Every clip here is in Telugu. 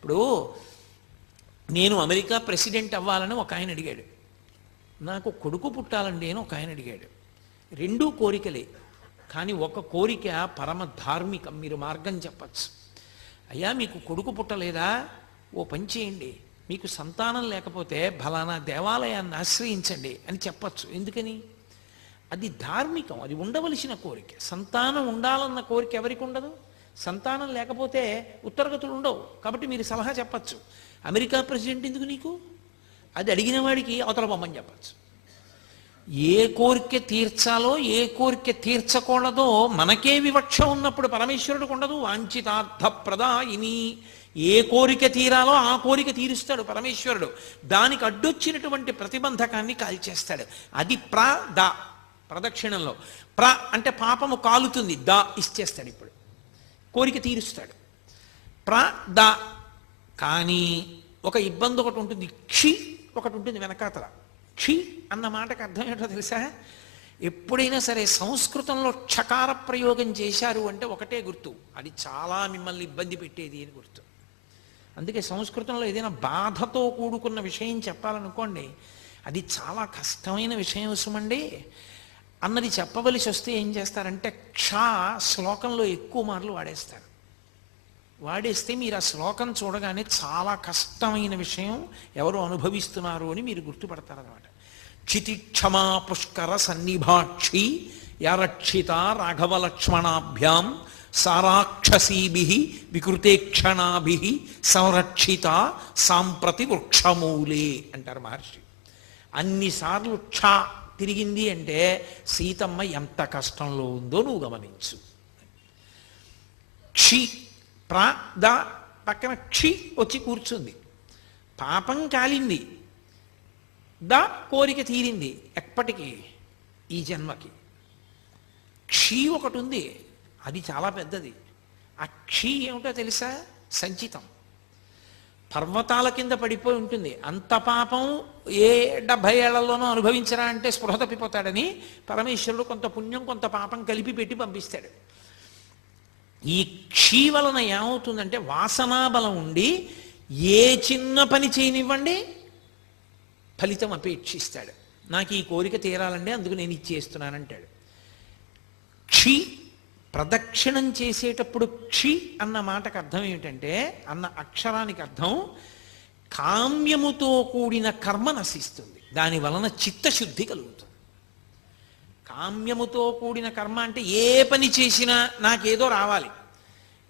ఇప్పుడు నేను అమెరికా ప్రెసిడెంట్ అవ్వాలని ఒక ఆయన అడిగాడు, నాకు కొడుకు పుట్టాలండి అని ఒక ఆయన అడిగాడు. రెండూ కోరికలే, కానీ ఒక కోరిక పరమ ధార్మికం. మీరు మార్గం చెప్పచ్చు. అయ్యా మీకు కొడుకు పుట్టలేదా, ఓ పని చేయండి, మీకు సంతానం లేకపోతే ఫలానా దేవాలయాన్ని ఆశ్రయించండి అని చెప్పచ్చు. ఎందుకని? అది ధార్మికం, అది ఉండవలసిన కోరిక. సంతానం ఉండాలన్న కోరిక ఎవరికి ఉండదు? సంతానం లేకపోతే ఉత్తరగతులు ఉండవు. కాబట్టి మీరు సలహా చెప్పచ్చు. అమెరికా ప్రెసిడెంట్ ఎందుకు నీకు? అది అడిగిన వాడికి అవతల బొమ్మని చెప్పచ్చు. ఏ కోరిక తీర్చాలో ఏ కోరిక తీర్చకూడదో మనకే వివక్ష ఉన్నప్పుడు పరమేశ్వరుడికి ఉండదు. వాంఛితార్థ ప్రదాయిని, ఏ కోరిక తీరాలో ఆ కోరిక తీరుస్తాడు పరమేశ్వరుడు. దానికి అడ్డొచ్చినటువంటి ప్రతిబంధకాన్ని కాల్చేస్తాడు. అది ప్రదక్షిణంలో అంటే పాపము కాలుతుంది, ఇచ్చేస్తాడు. ఇప్పుడు కోరిక తీరుస్తాడు. కానీ ఒక ఇబ్బంది ఒకటి ఉంటుంది, ఒకటి ఉంటుంది వెనకాతల. అన్న మాటకు అర్థం ఏంటో తెలుసా? ఎప్పుడైనా సరే సంస్కృతంలో క్షకార ప్రయోగం చేశారు అంటే ఒకటే గుర్తు, అది చాలా మిమ్మల్ని ఇబ్బంది పెట్టేది అని గుర్తు. అందుకే సంస్కృతంలో ఏదైనా బాధతో కూడుకున్న విషయం చెప్పాలనుకోండి, అది చాలా కష్టమైన విషయం సుమండి అన్నది చెప్పవలసి వస్తే ఏం చేస్తారంటే శ్లోకంలో ఎక్కువ మార్లు వాడేస్తే మీరు ఆ శ్లోకం చూడగానే చాలా కష్టమైన విషయం ఎవరు అనుభవిస్తున్నారు అని మీరు గుర్తుపడతారనమాట. క్షితిక్షమా పుష్కర సన్నిభాక్షి యారక్షిత రాఘవలక్ష్మణాభ్యాం సారాక్షసీభి వికృతేక్షణాభి సంరక్షిత సాంప్రతి వృక్షమూలే అంటారు మహర్షి. అన్నిసార్లు తిరిగింది అంటే సీతమ్మ ఎంత కష్టంలో ఉందో నువ్వు గమనించు. పక్కన వచ్చి కూర్చుంది. పాపం కాలింది, కోరిక తీరింది. ఎప్పటికీ? ఈ జన్మకి. ఒకటి ఉంది, అది చాలా పెద్దది. ఆ ఏమిటో తెలుసా? సంచితం. పర్వతాల కింద పడిపోయి ఉంటుంది. అంత పాపం ఏ 70 ఏళ్లలోనూ అనుభవించరా అంటే స్పృహ తప్పిపోతాడని పరమేశ్వరుడు కొంత పుణ్యం కొంత పాపం కలిపి పెట్టి పంపిస్తాడు. ఈ వలన ఏమవుతుందంటే వాసనాబలం ఉండి ఏ చిన్న పని చేయనివ్వండి ఫలితం అపేక్షిస్తాడు. నాకు ఈ కోరిక తీరాలండి అందుకు నేను ఇచ్చేస్తున్నానంటాడు. ప్రదక్షిణం చేసేటప్పుడు అన్న మాటకు అర్థం ఏమిటంటే, అన్న అక్షరానికి అర్థం కామ్యముతో కూడిన కర్మ నశిస్తుంది, దాని వలన చిత్తశుద్ధి కలుగుతుంది. కామ్యముతో కూడిన కర్మ అంటే ఏ పని చేసినా నాకేదో రావాలి.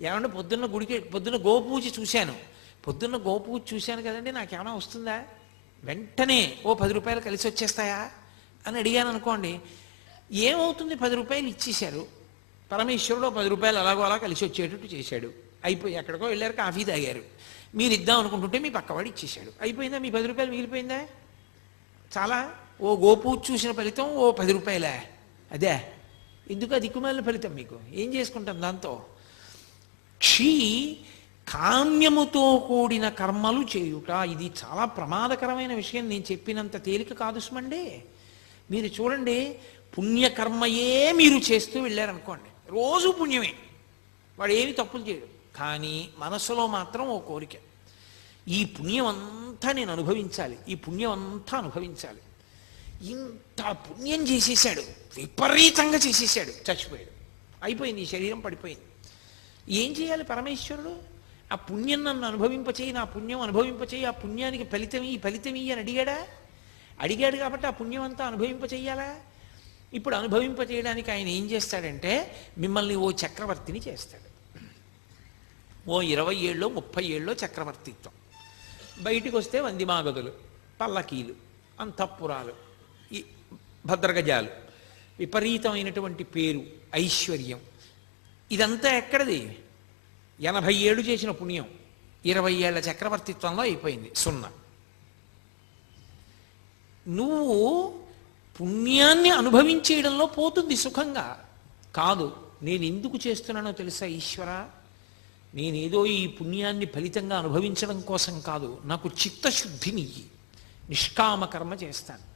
ఏమంటే పొద్దున్న గోపూజ చూశాను, కదండి, నాకేమైనా వస్తుందా? వెంటనే ఓ 10 రూపాయలు కలిసి వచ్చేస్తాయా అని అడిగాను అనుకోండి, ఏమవుతుంది? 10 రూపాయలు ఇచ్చేశారు, పరమేశ్వరుడు 10 రూపాయలు అలాగో అలా కలిసి వచ్చేటట్టు చేశాడు. అయిపోయి ఎక్కడికో వెళ్ళారు, కాఫీ తాగారు, మీరు ఇద్దాం అనుకుంటుంటే మీ పక్కవాడు ఇచ్చేశాడు. అయిపోయిందా? మీ 10 రూపాయలు మిగిలిపోయిందా? చాలా. ఓ గోపూజ చూసిన ఫలితం ఓ 10 రూపాయలే. అదే ఎందుకు ఆ దిక్కుమాలిన ఫలితం? మీకు ఏం చేసుకుంటాం దాంతో? కామ్యముతో కూడిన కర్మలు చేయుట, ఇది చాలా ప్రమాదకరమైన విషయం. నేను చెప్పినంత తేలిక కాదు సుమండి. మీరు చూడండి, పుణ్యకర్మయే మీరు చేస్తూ వెళ్ళారనుకోండి, రోజు పుణ్యమే, వాడు ఏమి తప్పులు చేయడు. కానీ మనసులో మాత్రం ఓ కోరిక, ఈ పుణ్యం అంతా నేను అనుభవించాలి, ఈ పుణ్యం అంతా అనుభవించాలి. ఇంత పుణ్యం చేసేసాడు, విపరీతంగా చేసేసాడు, చచ్చిపోయాడు, అయిపోయింది, ఈ శరీరం పడిపోయింది. ఏం చేయాలి పరమేశ్వరుడు? ఆ పుణ్యం నన్ను అనుభవింపచేయి, నా పుణ్యం అనుభవింపచేయి, ఆ పుణ్యానికి ఫలితం అని అడిగాడు కాబట్టి ఆ పుణ్యం అంతా అనుభవింపచేయాలా? ఇప్పుడు అనుభవింపచేయడానికి ఆయన ఏం చేస్తాడంటే మిమ్మల్ని ఓ చక్రవర్తిని చేస్తాడు. ఓ 20 ఏళ్ళో 30 ఏళ్ళో చక్రవర్తిత్వం. బయటికి వస్తే వందిమాగదులు, పల్లకీలు, అంతఃపురాలు, ఈ భద్రగజాలు, విపరీతమైనటువంటి పేరు, ఐశ్వర్యం. ఇదంతా ఎక్కడిది? 80 ఏళ్ళు చేసిన పుణ్యం 20 ఏళ్ల చక్రవర్తిత్వంలో అయిపోయింది, సున్నా. నువ్వు పుణ్యాన్ని అనుభవించేయడంలో పోతుంది సుఖంగా. కాదు, నేను ఎందుకు చేస్తున్నానో తెలుసా ఈశ్వర? నేనేదో ఈ పుణ్యాన్ని ఫలితంగా అనుభవించడం కోసం కాదు, నాకు చిత్తశుద్ధినియ్యి, నిష్కామ కర్మ చేస్తాను,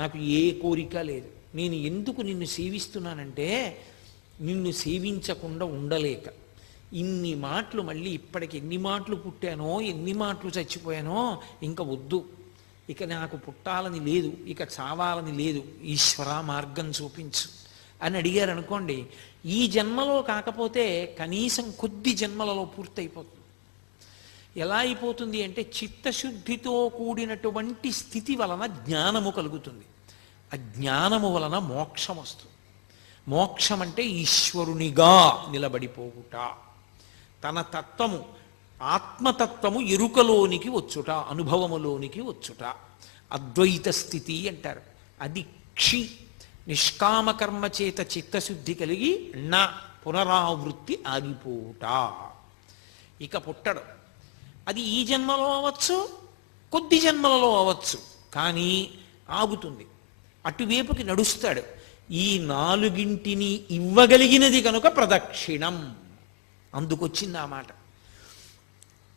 నాకు ఏ కోరిక లేదు. నేను ఎందుకు నిన్ను సేవిస్తున్నానంటే నిన్ను సేవించకుండా ఉండలేక, ఇన్ని మాటలు మళ్ళీ ఇప్పటికి ఎన్ని మాటలు పుట్టానో ఎన్ని మాటలు చచ్చిపోయానో ఇంకా వద్దు, ఇక నాకు పుట్టాలని లేదు, ఇక చావాలని లేదు, ఈశ్వర మార్గం చూపించు అని అడిగారు అనుకోండి, ఈ జన్మలో కాకపోతే కనీసం కొద్ది జన్మలలో పూర్తయిపోతుంది. ఎలా అయిపోతుంది అంటే చిత్తశుద్ధితో కూడినటువంటి స్థితి వలన జ్ఞానము కలుగుతుంది. ఆ జ్ఞానము వలన మోక్షం వస్తుంది. మోక్షం అంటే ఈశ్వరునిగా నిలబడిపోవుట, తన తత్వము ఆత్మతత్వము ఎరుకలోనికి వచ్చుట, అనుభవములోనికి వచ్చుట, అద్వైత స్థితి అంటారు. అది క్షి నిష్కామకర్మ చేత చిత్తశుద్ధి కలిగి నా పునరావృత్తి ఆగిపోవుట, ఇక పుట్టడు. అది ఈ జన్మలో అవ్వచ్చు, కొద్ది జన్మలలో అవ్వచ్చు, కానీ ఆగుతుంది, అటువైపుకి నడుస్తాడు. ఈ నాలుగింటిని ఇవ్వగలిగినది కనుక ప్రదక్షిణం, అందుకొచ్చింది ఆ మాట.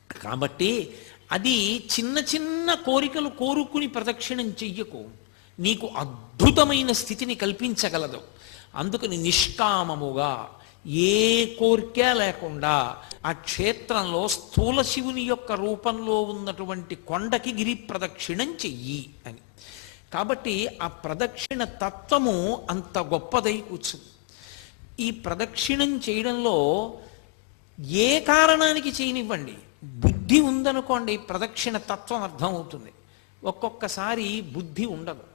కాబట్టి అది చిన్న చిన్న కోరికలు కోరుకుని ప్రదక్షిణం చెయ్యకు, నీకు అద్భుతమైన స్థితిని కల్పించగలదు. అందుకని నిష్కామముగా ఏ కోరిక లేకుండా ఆ క్షేత్రంలో స్థూల శివుని యొక్క రూపంలో ఉన్నటువంటి కొండకి గిరి ప్రదక్షిణం చెయ్యి అని. కాబట్టి ఆ ప్రదక్షిణ తత్వము అంత గొప్పదై కూర్చుంది. ఈ ప్రదక్షిణం చేయడంలో ఏ కారణానికి చేయనివ్వండి, బుద్ధి ఉందనుకోండి ప్రదక్షిణ తత్వం అర్థమవుతుంది. ఒక్కొక్కసారి బుద్ధి ఉండదు,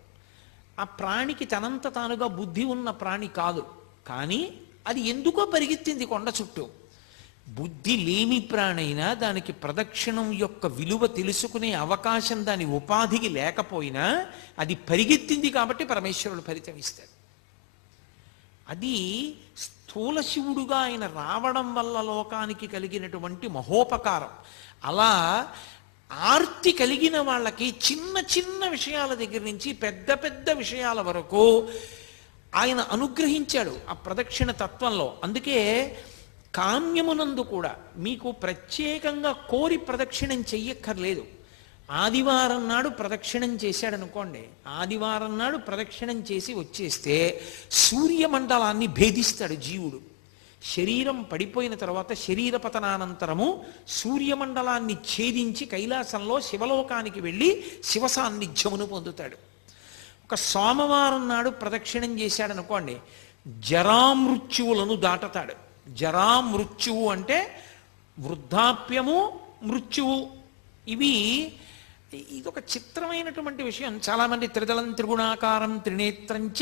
ఆ ప్రాణికి తనంత తానుగా బుద్ధి ఉన్న ప్రాణి కాదు, కానీ అది ఎందుకో పరిగెత్తింది కొండ చుట్టూ. బుద్ధి లేని ప్రాణైనా దానికి ప్రదక్షిణం యొక్క విలువ తెలుసుకునే అవకాశం దాని ఉపాధికి లేకపోయినా అది పరిగెత్తింది కాబట్టి పరమేశ్వరుడు ఫలితం ఇస్తాడు. అది స్థూల శివుడుగా ఆయన రావడం వల్ల లోకానికి కలిగినటువంటి మహోపకారం. అలా ఆర్తి కలిగిన వాళ్ళకి చిన్న చిన్న విషయాల దగ్గర నుంచి పెద్ద పెద్ద విషయాల వరకు ఆయన అనుగ్రహించాడు ఆ ప్రదక్షిణ తత్వంలో. అందుకే కామ్యమునందు కూడా మీకు ప్రత్యేకంగా కోరి ప్రదక్షిణం చెయ్యక్కర్లేదు. ఆదివారం నాడు ప్రదక్షిణం చేశాడనుకోండి, ఆదివారం నాడు ప్రదక్షిణం చేసి వచ్చేస్తే సూర్యమండలాన్ని భేదిస్తాడు జీవుడు. శరీరం పడిపోయిన తర్వాత శరీర పతనానంతరము సూర్యమండలాన్ని ఛేదించి కైలాసంలో శివలోకానికి వెళ్ళి శివ సాన్నిధ్యమును పొందుతాడు. ఒక సోమవారం నాడు ప్రదక్షిణం చేశాడనుకోండి, జరామృత్యువులను దాటతాడు. జరామృత్యువు అంటే వృద్ధాప్యము, మృత్యువు. ఇదొక చిత్రమైనటువంటి విషయం. చాలామంది త్రిదళం త్రిగుణాకారం త్రినేత్రంచ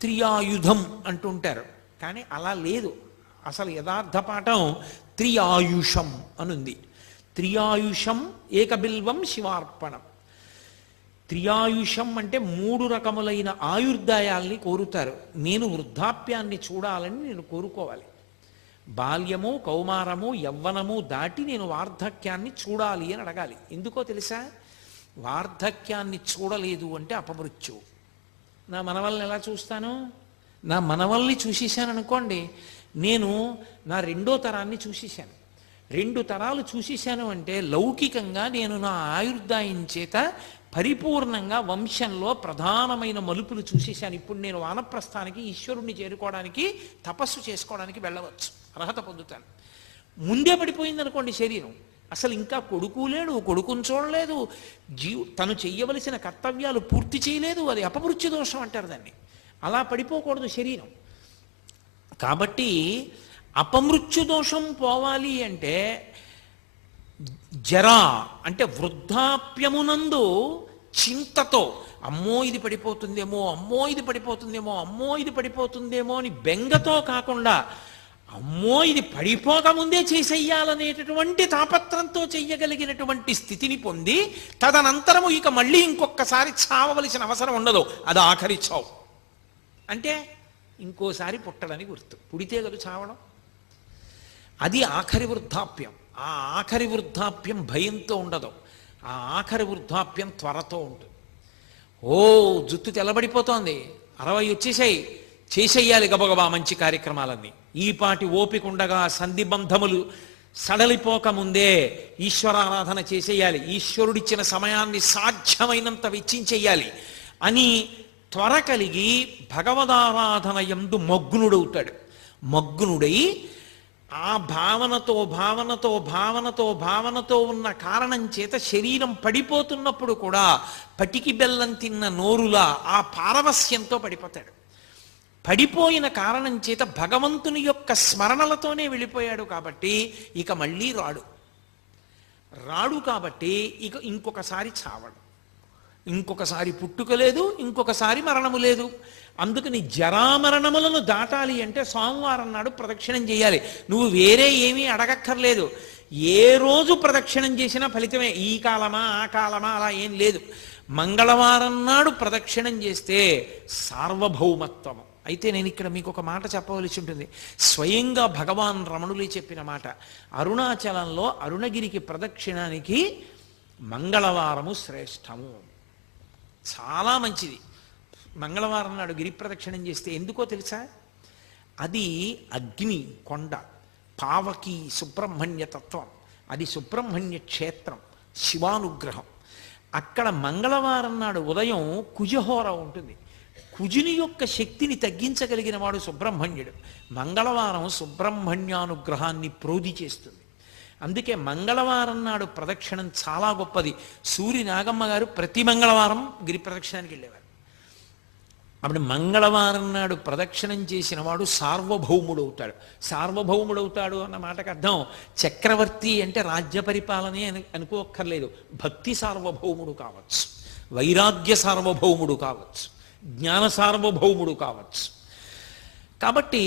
త్రియాయుధం అంటుంటారు, కానీ అలా లేదు. అసలు యథార్థ పాఠం త్రియాయుషం అనుంది. త్రియాయుషం ఏకబిల్వం శివార్పణం. త్రియాయుషం అంటే 3 రకములైన ఆయుర్దాయాల్ని కోరుతారు. నేను వృద్ధాప్యాన్ని చూడాలని నేను కోరుకోవాలి. బాల్యము, కౌమారము, యవ్వనము దాటి నేను వార్ధక్యాన్ని చూడాలి అని అడగాలి. ఎందుకో తెలుసా? వార్ధక్యాన్ని చూడలేదు అంటే అపమృత్యువు. నా మనవల్ని ఎలా చూస్తాను? నా మనవల్ని చూసేశాను అనుకోండి, నేను నా 2వ తరాన్ని చూసేశాను. 2 తరాలు చూసేశాను అంటే లౌకికంగా నేను నా ఆయుర్దాయం చేత పరిపూర్ణంగా వంశంలో ప్రధానమైన మలుపులు చూసేశాను. ఇప్పుడు నేను వానప్రస్థానికి, ఈశ్వరుణ్ణి చేరుకోవడానికి, తపస్సు చేసుకోవడానికి వెళ్ళవచ్చు, అర్హత పొందుతాను. ముందే పడిపోయింది అనుకోండి శరీరం, అసలు ఇంకా కొడుకు లేడు, కొడుకుని చూడలేదు, తను చెయ్యవలసిన కర్తవ్యాలు పూర్తి చేయలేదు, అది అపమృత్యు దోషం అంటారు దాన్ని. అలా పడిపోకూడదు శరీరం. కాబట్టి అపమృత్యు దోషం పోవాలి అంటే జరా అంటే వృద్ధాప్యమునందు చింతతో అమ్మో ఇది పడిపోతుందేమో, అమ్మో ఇది పడిపోతుందేమో, అమ్మో ఇది పడిపోతుందేమో అని బెంగతో కాకుండా అమ్మో ఇది పడిపోకముందే చేసేయాలనేటటువంటి తాపత్రంతో చెయ్యగలిగినటువంటి స్థితిని పొంది తదనంతరము ఇక మళ్ళీ ఇంకొకసారి చావవలసిన అవసరం ఉండదు. అది ఆఖరి చావు. అంటే ఇంకోసారి పుట్టడని గుర్తు. పుడితే కదా చావడం. అది ఆఖరి వృద్ధాప్యం. ఆ ఆఖరి వృద్ధాప్యం భయంతో ఉండదు, ఆ ఆఖరి వృద్ధాప్యం త్వరతో ఉంటుంది. జుత్తు తెల్లబడిపోతోంది, 60 వచ్చేసాయి, చేసేయాలి గబగబా మంచి కార్యక్రమాలన్నీ. ఈపాటి ఓపిక ఉండగా సంధిబంధములు సడలిపోకముందే ఈశ్వరారాధన చేసేయాలి, ఈశ్వరుడిచ్చిన సమయాన్ని సాధ్యమైనంత వెచ్చించేయాలి అని త్వర కలిగి భగవదారాధన యందు మగ్నుడవుతాడు. మగ్నుడై ఆ భావనతో ఉన్న కారణం చేత శరీరం పడిపోతున్నప్పుడు కూడా పటికి బెల్లం తిన్న నోరులా ఆ పారవస్యంతో పడిపోతాడు. పడిపోయిన కారణం చేత భగవంతుని యొక్క స్మరణలతోనే వెళ్ళిపోయాడు కాబట్టి ఇక మళ్ళీ రాడు కాబట్టి ఇక ఇంకొకసారి చావడు, ఇంకొకసారి పుట్టుక లేదు, ఇంకొకసారి మరణము లేదు. అందుకని జరామరణములను దాటాలి అంటే సోమవారం నాడు ప్రదక్షిణం చేయాలి. నువ్వు వేరే ఏమీ అడగక్కర్లేదు. ఏ రోజు ప్రదక్షిణం చేసినా ఫలితమే. ఈ కాలమా ఆ కాలమా అలా ఏం లేదు. మంగళవారం నాడు ప్రదక్షిణం చేస్తే సార్వభౌమత్వము. అయితే నేను ఇక్కడ మీకు ఒక మాట చెప్పవలసి ఉంటుంది. స్వయంగా భగవాన్ రమణులే చెప్పిన మాట. అరుణాచలంలో అరుణగిరికి ప్రదక్షిణానికి మంగళవారము శ్రేష్టము, చాలా మంచిది. మంగళవారం నాడు గిరి ప్రదక్షిణం చేస్తే ఎందుకో తెలుసా? అది అగ్ని కొండ, పావకి సుబ్రహ్మణ్య తత్వం, అది సుబ్రహ్మణ్య క్షేత్రం, శివానుగ్రహం. అక్కడ మంగళవారం నాడు ఉదయం కుజహోర ఉంటుంది. కుజుని యొక్క శక్తిని తగ్గించగలిగిన వాడు సుబ్రహ్మణ్యుడు. మంగళవారం సుబ్రహ్మణ్యానుగ్రహాన్ని ప్రోధి చేస్తుంది. అందుకే మంగళవారం నాడు ప్రదక్షిణం చాలా గొప్పది. సూరి నాగమ్మ గారు ప్రతి మంగళవారం గిరి ప్రదక్షిణానికి వెళ్ళేవారు. అప్పుడు మంగళవారం నాడు ప్రదక్షిణం చేసిన వాడు సార్వభౌముడవుతాడు. సార్వభౌముడవుతాడు అన్న మాటకు అర్థం చక్రవర్తి అంటే రాజ్య పరిపాలనే అనుకోక్కర్లేదు. భక్తి సార్వభౌముడు కావచ్చు, వైరాగ్య సార్వభౌముడు కావచ్చు, జ్ఞాన సార్వభౌముడు కావచ్చు. కాబట్టి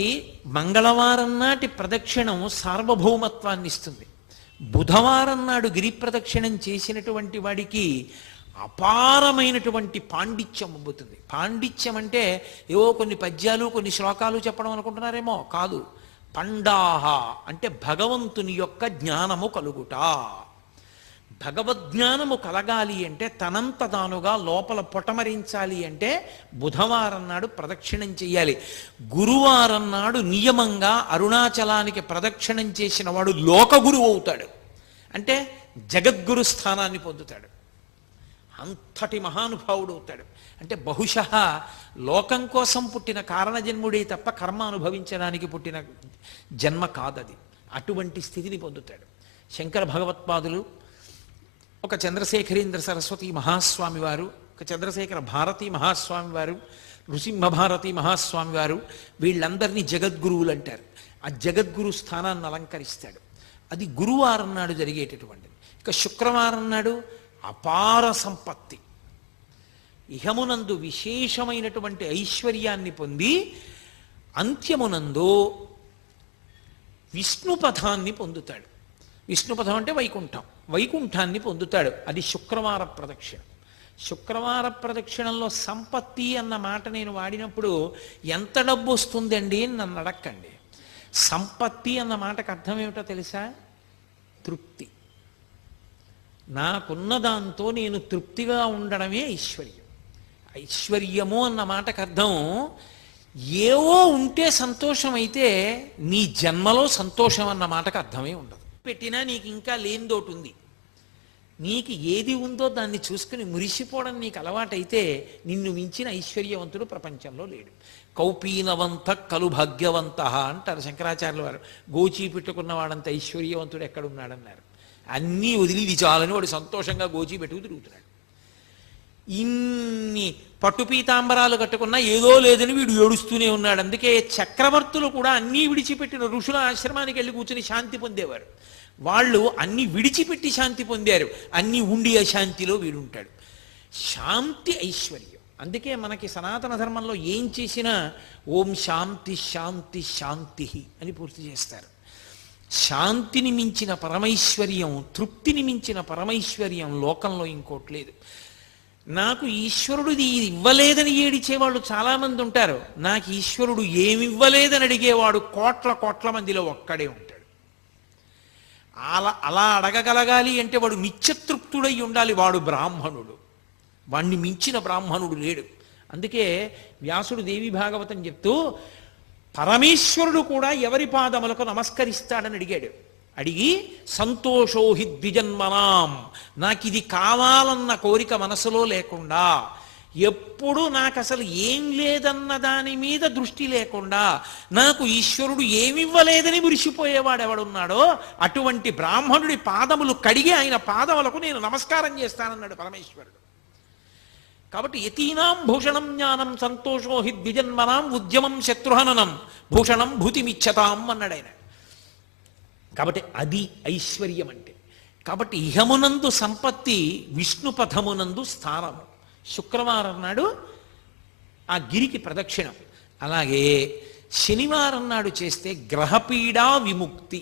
మంగళవారం నాటి ప్రదక్షిణం సార్వభౌమత్వాన్ని ఇస్తుంది. బుధవారం నాడు గిరి ప్రదక్షిణం చేసినటువంటి వాడికి అపారమైనటువంటి పాండిత్యం అబ్బుతుంది. పాండిత్యం అంటే ఏవో కొన్ని పద్యాలు కొన్ని శ్లోకాలు చెప్పడం అనుకుంటున్నారేమో, కాదు. పండాహ అంటే భగవంతుని యొక్క జ్ఞానము కలుగుట. భగవద్జ్ఞానము కలగాలి అంటే తనంత తానుగా లోపల పొటమరించాలి అంటే బుధవారం నాడు ప్రదక్షిణం చెయ్యాలి. గురువారం నాడు నియమంగా అరుణాచలానికి ప్రదక్షిణం చేసిన వాడు లోకగురువు అవుతాడు. అంటే జగద్గురు స్థానాన్ని పొందుతాడు. అంతటి మహానుభావుడు అవుతాడు. అంటే బహుశః లోకం కోసం పుట్టిన కారణజన్ముడే తప్ప కర్మ అనుభవించడానికి పుట్టిన జన్మ కాదది. అటువంటి స్థితిని పొందుతాడు. శంకర భగవత్పాదులు, ఒక చంద్రశేఖరేంద్ర సరస్వతి మహాస్వామి వారు, ఒక చంద్రశేఖర భారతీ మహాస్వామి వారు, నృసింహ భారతీ మహాస్వామి వారు, వీళ్ళందరినీ జగద్గురువులు అంటారు. ఆ జగద్గురు స్థానాన్ని అలంకరిస్తాడు. అది గురువారం నాడు జరిగేటటువంటిది. ఇక శుక్రవారం నాడు అపార సంపత్తి, ఇహమునందు విశేషమైనటువంటి ఐశ్వర్యాన్ని పొంది అంత్యమునందు విష్ణుపథాన్ని పొందుతాడు. విష్ణుపథం అంటే వైకుంఠం, వైకుంఠాన్ని పొందుతాడు. అది శుక్రవార ప్రదక్షిణ. శుక్రవార ప్రదక్షిణంలో సంపత్తి అన్న మాట నేను వాడినప్పుడు ఎంత డబ్బు వస్తుందండి అని నన్ను అడక్కండి. సంపత్తి అన్న మాటకు అర్థం ఏమిటో తెలుసా? తృప్తి. నాకున్న దాంతో నేను తృప్తిగా ఉండడమే ఐశ్వర్యం. ఐశ్వర్యము అన్న మాటకు అర్థం ఏవో ఉంటే సంతోషం అయితే నీ జన్మలో సంతోషం అన్న మాటకు అర్థమే ఉండదు. పెట్టినా నీకు ఇంకా లేనిదోటి ఉంది. నీకు ఏది ఉందో దాన్ని చూసుకుని మురిసిపోవడం నీకు అలవాటైతే నిన్ను మించిన ఐశ్వర్యవంతుడు ప్రపంచంలో లేడు. కౌపీనవంత కలు భాగ్యవంత అంటారు శంకరాచార్యుల వారు. గోచీ పెట్టుకున్నవాడంత ఐశ్వర్యవంతుడు ఎక్కడున్నాడన్నారు. అన్నీ వదిలి ఇది చాలని వాడు సంతోషంగా గోచీ పెట్టుకు తిరుగుతున్నాడు. ఇన్ని పట్టు పీతాంబరాలు కట్టుకున్నా ఏదో లేదని వీడు ఏడుస్తూనే ఉన్నాడు. అందుకే చక్రవర్తులు కూడా అన్నీ విడిచిపెట్టిన ఋషుల ఆశ్రమానికి వెళ్ళి కూర్చుని శాంతి పొందేవారు. వాళ్ళు అన్ని విడిచిపెట్టి శాంతి పొందారు. అన్నీ ఉండి అశాంతిలో వీడుంటాడు. శాంతి ఐశ్వర్యం. అందుకే మనకి సనాతన ధర్మంలో ఏం చేసినా ఓం శాంతి శాంతి శాంతి అని పూర్తి చేస్తారు. శాంతిని మించిన పరమైశ్వర్యం, తృప్తిని మించిన పరమైశ్వర్యం లోకంలో ఇంకోటి లేదు. నాకు ఈశ్వరుడు ఇది ఇవ్వలేదని ఏడిచేవాళ్ళు చాలామంది ఉంటారు. నాకు ఈశ్వరుడు ఏమివ్వలేదని అడిగేవాడు కోట్ల కోట్ల మందిలో ఒక్కడే ఉంటాడు. అలా అడగగలగాలి అంటే వాడు నిత్యతృప్తుడై ఉండాలి. వాడు బ్రాహ్మణుడు. వాణ్ణి మించిన బ్రాహ్మణుడు లేడు. అందుకే వ్యాసుడు దేవి భాగవతం చెప్తూ పరమేశ్వరుడు కూడా ఎవరి పాదములకు నమస్కరిస్తాడని అడిగాడు. అడిగి సంతోషోహి ద్విజన్మనాం, నాకు ఇది కావాలన్న కోరిక మనసులో లేకుండా ఎప్పుడు నాకు అసలు ఏం లేదన్న దాని మీద దృష్టి లేకుండా నాకు ఈశ్వరుడు ఏమివ్వలేదని మురిసిపోయేవాడు ఎవడున్నాడో అటువంటి బ్రాహ్మణుడి పాదములు కడిగి ఆయన పాదములకు నేను నమస్కారం చేస్తానన్నాడు పరమేశ్వరుడు. కాబట్టి యతీనాం భూషణం జ్ఞానం సంతోషో హి ద్విజన్మనాం ఉద్యమం శత్రుహననం భూషణం భూతిమిచ్చతాం అన్నాడు ఆయన. కాబట్టి అది ఐశ్వర్యం అంటే. కాబట్టి ఇహమునందు సంపత్తి, విష్ణుపథమునందు స్థానము. శుక్రవారం నాడు ఆ గిరికి ప్రదక్షిణం. అలాగే శనివారం నాడు చేస్తే గ్రహపీడా విముక్తి.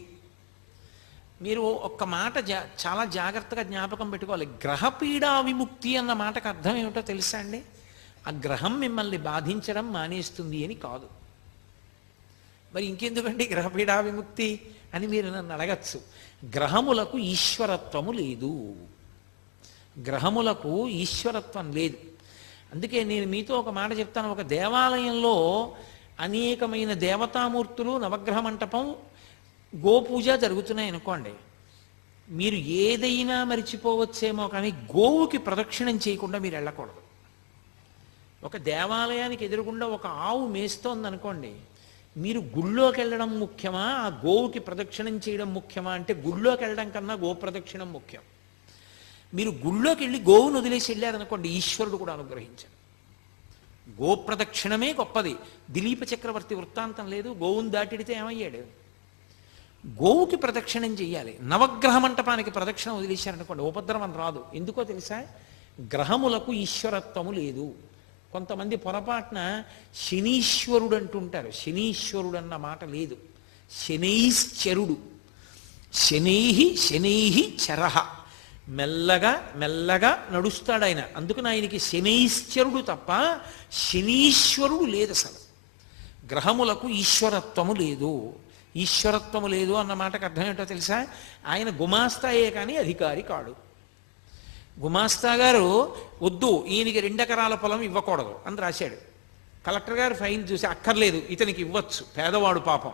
మీరు ఒక్క మాట చాలా జాగ్రత్తగా జ్ఞాపకం పెట్టుకోవాలి. గ్రహపీడా విముక్తి అన్న మాటకు అర్థం ఏమిటో తెలుసా అండి? ఆ గ్రహం మిమ్మల్ని బాధించడం మానేస్తుంది అని కాదు. మరి ఇంకెందుకండి గ్రహపీడా విముక్తి అని మీరు నన్ను అడగచ్చు. గ్రహములకు ఈశ్వరత్వము లేదు. గ్రహములకు ఈశ్వరత్వం లేదు. అందుకే నేను మీతో ఒక మాట చెప్తాను. ఒక దేవాలయంలో అనేకమైన దేవతామూర్తులు, నవగ్రహ మంటపం, గోపూజ జరుగుతున్నాయి అనుకోండి. మీరు ఏదైనా మరిచిపోవచ్చేమో కానీ గోవుకి ప్రదక్షిణం చేయకుండా మీరు వెళ్ళకూడదు. ఒక దేవాలయానికి ఎదురుగుండా ఒక ఆవు మేస్తోందనుకోండి, మీరు గుళ్ళోకి వెళ్ళడం ముఖ్యమా, ఆ గోవుకి ప్రదక్షిణం చేయడం ముఖ్యమా అంటే గుళ్ళోకి వెళ్ళడం కన్నా గో ప్రదక్షిణం ముఖ్యం. మీరు గుళ్ళోకి వెళ్ళి గోవును వదిలేసి వెళ్ళారనుకోండి, ఈశ్వరుడు కూడా అనుగ్రహించాడు. గోప్రదక్షిణమే గొప్పది. దిలీప చక్రవర్తి వృత్తాంతం లేదు? గోవును దాటిడితే ఏమయ్యాడు? గోవుకి ప్రదక్షిణం చెయ్యాలి. నవగ్రహ మంటపానికి ప్రదక్షిణం వదిలేశారనుకోండి, ఉపద్రవం రాదు. ఎందుకో తెలుసా? గ్రహములకు ఈశ్వరత్వము లేదు. కొంతమంది పొరపాటున శనీశ్వరుడు అంటుంటారు. శనీశ్వరుడు అన్న మాట లేదు. శనైశ్చరుడు. శనైహి చరహ. మెల్లగా మెల్లగా నడుస్తాడు ఆయన. అందుకని ఆయనకి శనైశ్చరుడు తప్ప శనీశ్వరుడు లేదు. అసలు గ్రహములకు ఈశ్వరత్వము లేదు. ఈశ్వరత్వము లేదు అన్న మాటకు అర్థం ఏంటో తెలుసా? ఆయన గుమాస్తాయే కానీ అధికారి కాడు. గుమాస్తా గారు వద్దు, ఈయనకి 2 ఎకరాల పొలం ఇవ్వకూడదు అని రాశాడు. కలెక్టర్ గారు ఫైల్ చూసి అక్కర్లేదు, ఇతనికి ఇవ్వచ్చు, పేదవాడు పాపం,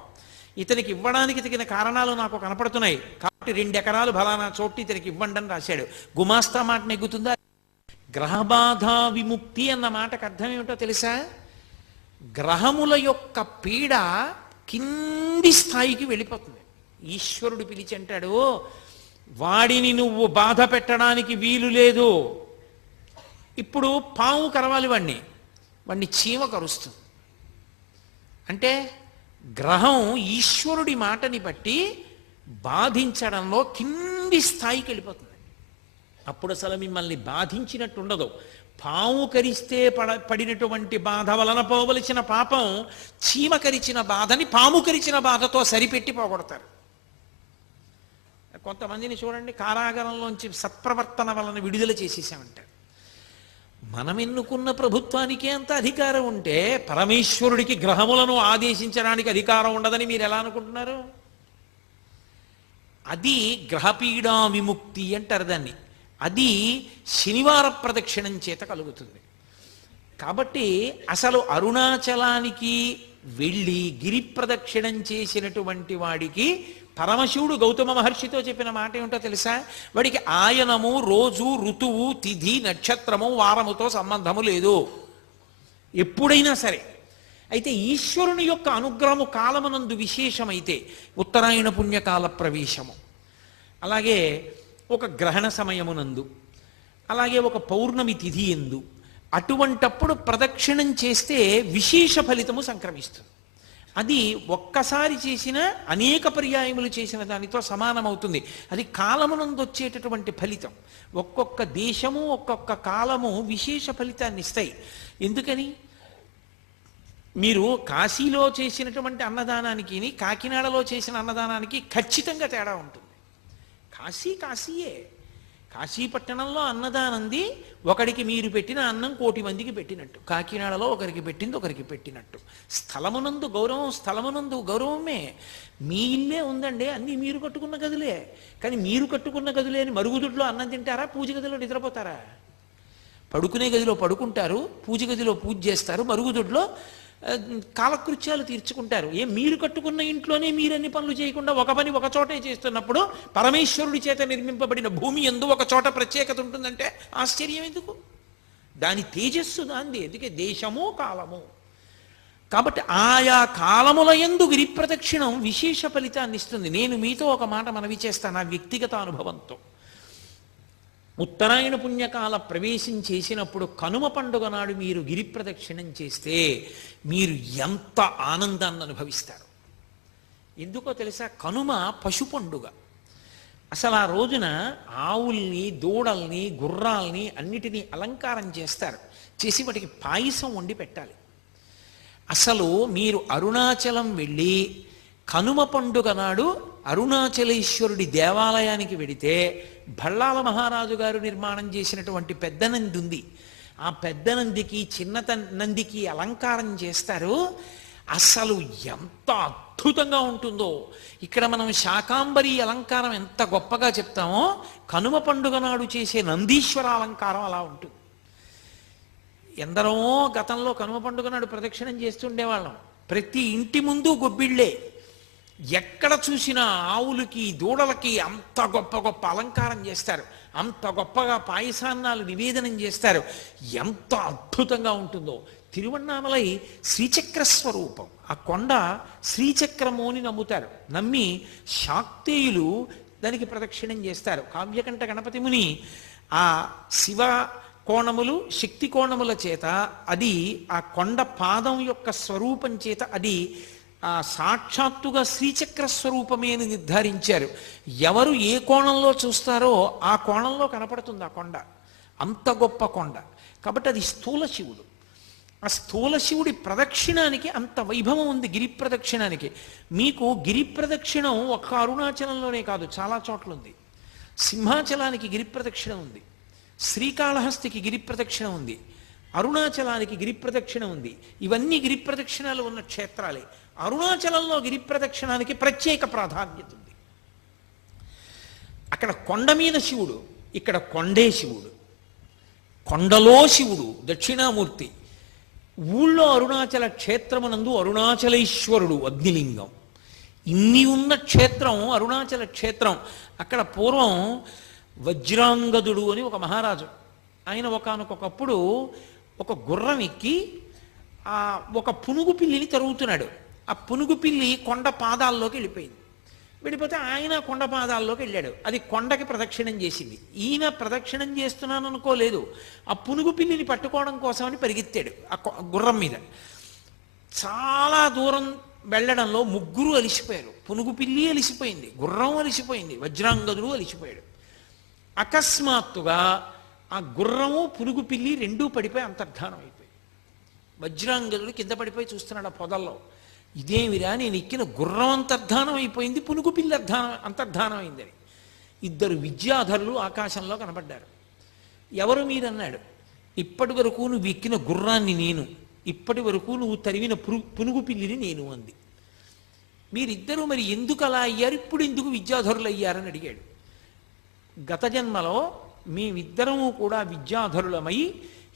ఇతనికి ఇవ్వడానికి తగిన కారణాలు నాకు కనపడుతున్నాయి కాబట్టి 2 ఎకరాలు ఫలానా చోటు ఇతనికి ఇవ్వండి అని రాశాడు. గుమాస్తా మాట నెగ్గుతుందా? గ్రహబాధ విముక్తి అన్న మాటకు అర్థం ఏమిటో తెలుసా? గ్రహముల యొక్క పీడ కింది స్థాయికి వెళ్ళిపోతుంది. ఈశ్వరుడు పిలిచి అంటాడు, వాడిని నువ్వు బాధ పెట్టడానికి వీలు లేదు. ఇప్పుడు పాము కరవాలి వాడిని చీమ కరుస్తుంది. అంటే గ్రహం ఈశ్వరుడి మాటని బట్టి బాధించడంలో కింది స్థాయికి వెళ్ళిపోతుంది. అప్పుడు అసలు మిమ్మల్ని బాధించినట్టు ఉండదు. పాము కరిస్తే పడినటువంటి బాధ వలన పోవలసిన పాపం చీమ కరిచిన బాధని పాము కరిచిన బాధతో సరిపెట్టి పోగొడతారు. కొంతమందిని చూడండి, కారాగారంలోంచి సత్ప్రవర్తన వలన విడుదల చేసేసామంటారు. మనం ఎన్నుకున్న ప్రభుత్వానికే అంత అధికారం ఉంటే పరమేశ్వరుడికి గ్రహములను ఆదేశించడానికి అధికారం ఉండదని మీరు ఎలా అనుకుంటున్నారు? అది గ్రహపీడా విముక్తి అంటారు దాన్ని. అది శనివార ప్రదక్షిణం చేత కలుగుతుంది. కాబట్టి అసలు అరుణాచలానికి వెళ్ళి గిరి ప్రదక్షిణం చేసినటువంటి వాడికి పరమశివుడు గౌతమ మహర్షితో చెప్పిన మాట ఏమిటో తెలుసా? వాడికి ఆయనము, రోజు, ఋతువు, తిథి, నక్షత్రము, వారముతో సంబంధము లేదు ఎప్పుడైనా సరే. అయితే ఈశ్వరుని యొక్క అనుగ్రహము కాలమునందు విశేషమైతే ఉత్తరాయణ పుణ్యకాల ప్రవేశము, అలాగే ఒక గ్రహణ సమయమునందు, అలాగే ఒక పౌర్ణమి తిథి ఎందు, అటువంటప్పుడు ప్రదక్షిణం చేస్తే విశేష ఫలితము సంక్రమిస్తుంది. అది ఒక్కసారి చేసిన అనేక పర్యాయములు చేసిన దానితో సమానమవుతుంది. అది కాలమునందు వచ్చేటటువంటి ఫలితం. ఒక్కొక్క దేశము ఒక్కొక్క కాలము విశేష ఫలితాన్ని ఇస్తాయి. ఎందుకని? మీరు కాశీలో చేసినటువంటి అన్నదానానికి కాకినాడలో చేసిన అన్నదానానికి ఖచ్చితంగా తేడా ఉంటుంది. కాశీయే. కాశీపట్టణంలో అన్నదానంది ఒకడికి మీరు పెట్టిన అన్నం 1,000,000 మందికి పెట్టినట్టు, కాకినాడలో ఒకరికి పెట్టింది ఒకరికి పెట్టినట్టు. స్థలమునందు గౌరవమే. మీ ఇల్లే ఉందండి, అన్నీ మీరు కట్టుకున్న గదులే. కానీ మీరు కట్టుకున్న గదులే అని మరుగుదొడ్లో అన్నం తింటారా? పూజ గదిలో నిద్రపోతారా? పడుకునే గదిలో పడుకుంటారు, పూజ గదిలో పూజ చేస్తారు, మరుగుదొడ్లో కాలకృత్యాలు తీర్చుకుంటారు. మీరు కట్టుకున్న ఇంట్లోనే మీరన్ని పనులు చేయకుండా ఒక పని ఒక చోటే చేస్తున్నప్పుడు పరమేశ్వరుడి చేత నిర్మింపబడిన భూమి యందు ఒక చోట ప్రత్యేకత ఉంటుందంటే ఆశ్చర్యం ఎందుకు? దాని తేజస్సు దాంది. అందుకే దేశము కాలము. కాబట్టి ఆయా కాలముల యందు గిరి ప్రదక్షిణం విశేష ఫలితాన్ని ఇస్తుంది. నేను మీతో ఒక మాట మనవి చేస్తాను నా వ్యక్తిగత అనుభవంతో. ఉత్తరాయణ పుణ్యకాల ప్రవేశం చేసినప్పుడు కనుమ పండుగ నాడు మీరు గిరి ప్రదక్షిణం చేస్తే మీరు ఎంత ఆనందాన్ని అనుభవిస్తారు. ఎందుకో తెలుసా? కనుమ పశు పండుగ. అసలు ఆ రోజున ఆవుల్ని, దూడల్ని, గుర్రాల్ని అన్నిటినీ అలంకారం చేస్తారు. చేసి వాటికి పాయసం వండి పెట్టాలి. అసలు మీరు అరుణాచలం వెళ్ళి కనుమ పండుగ నాడు అరుణాచలేశ్వరుడి దేవాలయానికి వెడితే భళ్ళాల మహారాజు గారు నిర్మాణం చేసినటువంటి పెద్ద నంది ఉంది. ఆ పెద్ద నందికి, చిన్న నందికి అలంకారం చేస్తారు. అసలు ఎంత అద్భుతంగా ఉంటుందో. ఇక్కడ మనం శాకాంబరి అలంకారం ఎంత గొప్పగా చెప్తామో, కనుమ పండుగ నాడు చేసే నందీశ్వర అలంకారం అలా ఉంటుంది. ఎందరో గతంలో కనుమ పండుగ నాడు ప్రదక్షిణం చేస్తుండేవాళ్ళం. ప్రతి ఇంటి ముందు గొబ్బిళ్ళే. ఎక్కడ చూసినా ఆవులకి, దూడలకి అంత గొప్ప గొప్ప అలంకారం చేస్తారు. అంత గొప్పగా పాయసాన్నాలు నివేదనం చేస్తారు. ఎంత అద్భుతంగా ఉంటుందో. తిరువన్నామలై శ్రీచక్ర స్వరూపం. ఆ కొండ శ్రీచక్రము అని నమ్ముతారు. నమ్మి శాక్తేయులు దానికి ప్రదక్షిణం చేస్తారు. కావ్యకంఠ గణపతి ముని ఆ శివ కోణములు, శక్తి కోణముల చేత అది ఆ కొండ పాదం యొక్క స్వరూపం చేత అది సాక్షాత్తుగా శ్రీచక్ర స్వరూపమే అని నిర్ధారించారు. ఎవరు ఏ కోణంలో చూస్తారో ఆ కోణంలో కనపడుతుంది ఆ కొండ. అంత గొప్ప కొండ. కాబట్టి అది స్థూల శివుడు. ఆ స్థూల శివుడి ప్రదక్షిణానికి అంత వైభవం ఉంది. గిరి ప్రదక్షిణానికి మీకు గిరి ప్రదక్షిణం ఒక్క అరుణాచలంలోనే కాదు, చాలా చోట్ల ఉంది. సింహాచలానికి గిరి ప్రదక్షిణం ఉంది, శ్రీకాళహస్తికి గిరి ప్రదక్షిణ ఉంది, అరుణాచలానికి గిరి ప్రదక్షిణ ఉంది. ఇవన్నీ గిరి ప్రదక్షిణాలు ఉన్న క్షేత్రాలే. అరుణాచలంలో గిరి ప్రదక్షిణానికి ప్రత్యేక ప్రాధాన్యత ఉంది. అక్కడ కొండ మీద శివుడు, ఇక్కడ కొండే శివుడు. కొండలో శివుడు దక్షిణామూర్తి. ఊళ్ళో అరుణాచల క్షేత్రమునందు అరుణాచలేశ్వరుడు అగ్నిలింగం. ఇన్ని ఉన్న క్షేత్రం అరుణాచల క్షేత్రం. అక్కడ పూర్వం వజ్రాంగదుడు అని ఒక మహారాజు, ఆయన ఒకానొకప్పుడు ఒక గుర్రం ఎక్కి ఒక పునుగు పిల్లిని తరుగుతున్నాడు. ఆ పునుగు పిల్లి కొండ పాదాల్లోకి వెళ్ళిపోయింది. వెళ్ళిపోతే ఆయన కొండ పాదాల్లోకి వెళ్ళాడు. అది కొండకి ప్రదక్షిణం చేసింది. ఈయన ప్రదక్షిణం చేస్తున్నాను అనుకోలేదు. ఆ పునుగు పిల్లిని పట్టుకోవడం కోసమని పరిగెత్తాడు ఆ గుర్రం మీద. చాలా దూరం వెళ్ళడంలో ముగ్గురు అలిసిపోయారు. పునుగు పిల్లి అలిసిపోయింది, గుర్రం అలిసిపోయింది, వజ్రాంగదుడు అలిసిపోయాడు. అకస్మాత్తుగా ఆ గుర్రము, పునుగు పిల్లి రెండూ పడిపోయి అంతర్ధానం అయిపోయి. వజ్రాంగదుడు కింద పడిపోయి చూస్తున్నాడు ఆ పొదల్లో. ఇదేమిరా, నేను ఎక్కిన గుర్రం అంతర్ధానం అయిపోయింది, పునుగు పిల్లి అంతర్ధానం అయిందని. ఇద్దరు విద్యాధరులు ఆకాశంలో కనపడ్డారు. ఎవరు మీరన్నాడు. ఇప్పటి వరకు నువ్వు ఎక్కిన గుర్రాన్ని నేను, ఇప్పటి వరకు నువ్వు తరివిన పునుగు పిల్లిని నేను అంది. మీరిద్దరూ మరి ఎందుకు అలా అయ్యారు, ఇప్పుడు ఎందుకు విద్యాధరులు అయ్యారని అడిగాడు. గత జన్మలో మేమిద్దరము కూడా విద్యాధరులమై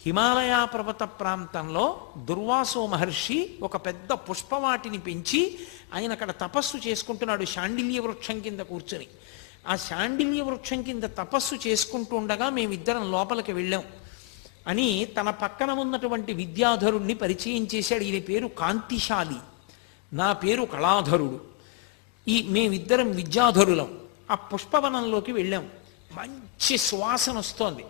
హిమాలయ పర్వత ప్రాంతంలో దుర్వాసో మహర్షి ఒక పెద్ద పుష్పవాటిని పెంచి ఆయన అక్కడ తపస్సు చేసుకుంటున్నాడు శాండిల్య వృక్షం కింద కూర్చొని. ఆ శాండిల్య వృక్షం కింద తపస్సు చేసుకుంటూ ఉండగా మేమిద్దరం లోపలికి వెళ్ళాం అని తన పక్కన ఉన్నటువంటి విద్యాధరుణ్ణి పరిచయం చేశాడు. ఈయన పేరు కాంతిశాలి, నా పేరు కళాధరుడు. మేమిద్దరం విద్యాధరులం. ఆ పుష్పవనంలోకి వెళ్ళాం. మంచి సువాసన వస్తోంది.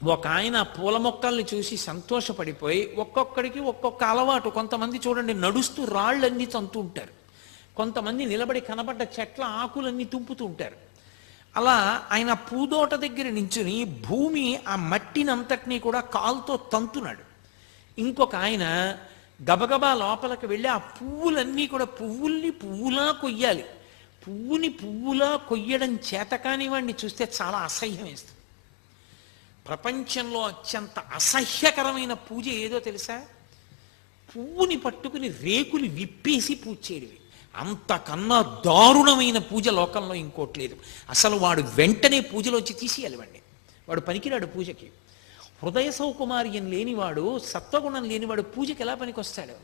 ఒక ఆయన పూల మొక్కల్ని చూసి సంతోషపడిపోయి ఒక్కొక్కడికి ఒక్కొక్క అలవాటు. కొంతమంది చూడండి నడుస్తూ రాళ్ళన్నీ తంతూ ఉంటారు, కొంతమంది నిలబడి కనబడ్డ చెట్ల ఆకులన్నీ తుంపుతూ ఉంటారు. అలా ఆయన పూదోట దగ్గర నించుని భూమి ఆ మట్టినంతటినీ కూడా కాలుతో తంతున్నాడు. ఇంకొక ఆయన గబగబా లోపలికి వెళ్ళి ఆ పువ్వులన్నీ కూడా పువ్వులా కొయ్యాలి. పువ్వుని పువ్వులా కొయ్యడం చేతకాని వాడిని చూస్తే చాలా అసహ్యం వేస్తుంది. ప్రపంచంలో అత్యంత అసహ్యకరమైన పూజ ఏదో తెలుసా? పువ్వుని పట్టుకుని రేకులు విప్పేసి పూజ చేయడమే. అంతకన్నా దారుణమైన పూజ లోకంలో ఇంకోటి లేదు. అసలు వాడు వెంటనే పూజలోంచి తీసేయాలి వాడిని. వాడు పనికిరాడు పూజకి. హృదయ సౌకుమార్యం లేనివాడు, సత్వగుణం లేనివాడు పూజకి ఎలా పనికొస్తాడు?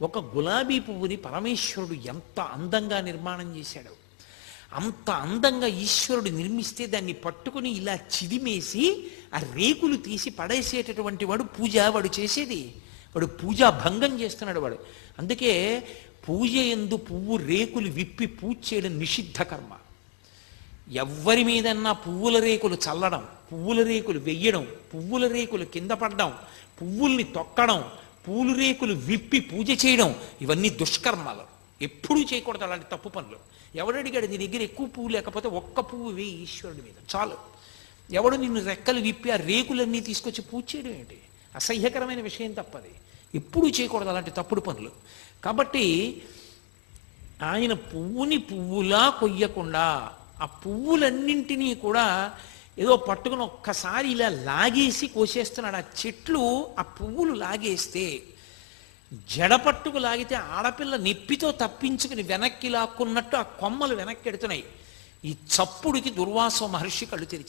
ఒక గులాబీ పువ్వుని పరమేశ్వరుడు ఎంత అందంగా నిర్మాణం చేశాడు. అంత అందంగా ఈశ్వరుడు నిర్మిస్తే దాన్ని పట్టుకుని ఇలా చిదిమేసి ఆ రేకులు తీసి పడేసేటటువంటి వాడు పూజ వాడు చేసేది. వాడు పూజా భంగం చేస్తున్నాడు వాడు. అందుకే పూజ యందు పువ్వు రేకులు విప్పి పూజ చేయడం నిషిద్ధ కర్మ. ఎవ్వరి మీదన్నా పువ్వుల రేకులు చల్లడం, పువ్వుల రేకులు వెయ్యడం, పువ్వుల రేకులు కింద పడడం, పువ్వుల్ని తొక్కడం, పూలు రేకులు విప్పి పూజ చేయడం, ఇవన్నీ దుష్కర్మాలు. ఎప్పుడూ చేయకూడదు అలాంటి తప్పు పనులు. ఎవడడిగాడు నీ దగ్గర ఎక్కువ పువ్వు లేకపోతే ఒక్క పువ్వు వేయి ఈశ్వరుడి మీద చాలు. ఎవడు నిన్ను రెక్కలు విప్పి ఆ రేకులన్నీ తీసుకొచ్చి పూజ చేయడం ఏంటి? అసహ్యకరమైన విషయం తప్పది. ఎప్పుడూ చేయకూడదు అలాంటి తప్పుడు పనులు. కాబట్టి ఆయన పువ్వుని పువ్వులా కొయ్యకుండా ఆ పువ్వులన్నింటినీ కూడా ఏదో పట్టుకుని ఒక్కసారి ఇలా లాగేసి కోసేస్తున్నాడు. ఆ చెట్లు ఆ పువ్వులు లాగేస్తే జడపట్టుకు లాగితే ఆడపిల్ల నెప్పితో తప్పించుకుని వెనక్కి లాక్కున్నట్టు ఆ కొమ్మలు వెనక్కి ఎడుతున్నాయి. ఈ చప్పుడికి దుర్వాసో మహర్షి కళ్ళు తెరిచి